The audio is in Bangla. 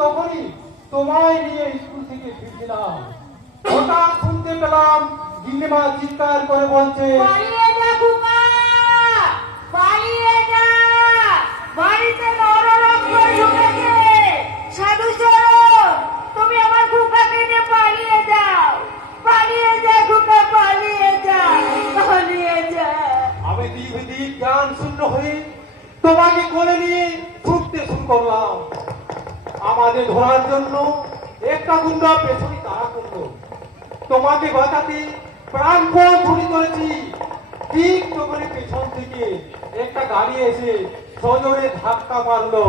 তখনই তোমায় নিয়ে স্কুল থেকে ফিরছিলাম, হঠাৎ শুনতে পেলাম গিন্নিমা চিৎকার করে বলছে, পালিয়ে যা খোকা, পালিয়ে যা, বাড়িতে নররক্ত ঢুকেছে। সাধু চরণ, তুমি আমার খোকাকে নিয়ে পালিয়ে যাও, পালিয়ে যা খোকা, পালিয়ে যা, পালিয়ে যা। আমি দিক জ্ঞান শূন্য হয়ে তোমাকে কোলে নিয়ে ছুটতে শুরু করলাম। আমাদের ধরার জন্য একটা গুন্ডা পেছনে তাড়া করলো। তোমাকে বাঁচাতে প্রাণপণ ছুরি করেছি, ঠিক তোমার পেছন থেকে একটা গাড়ি এসে সজোরে ধাক্কা মারলো।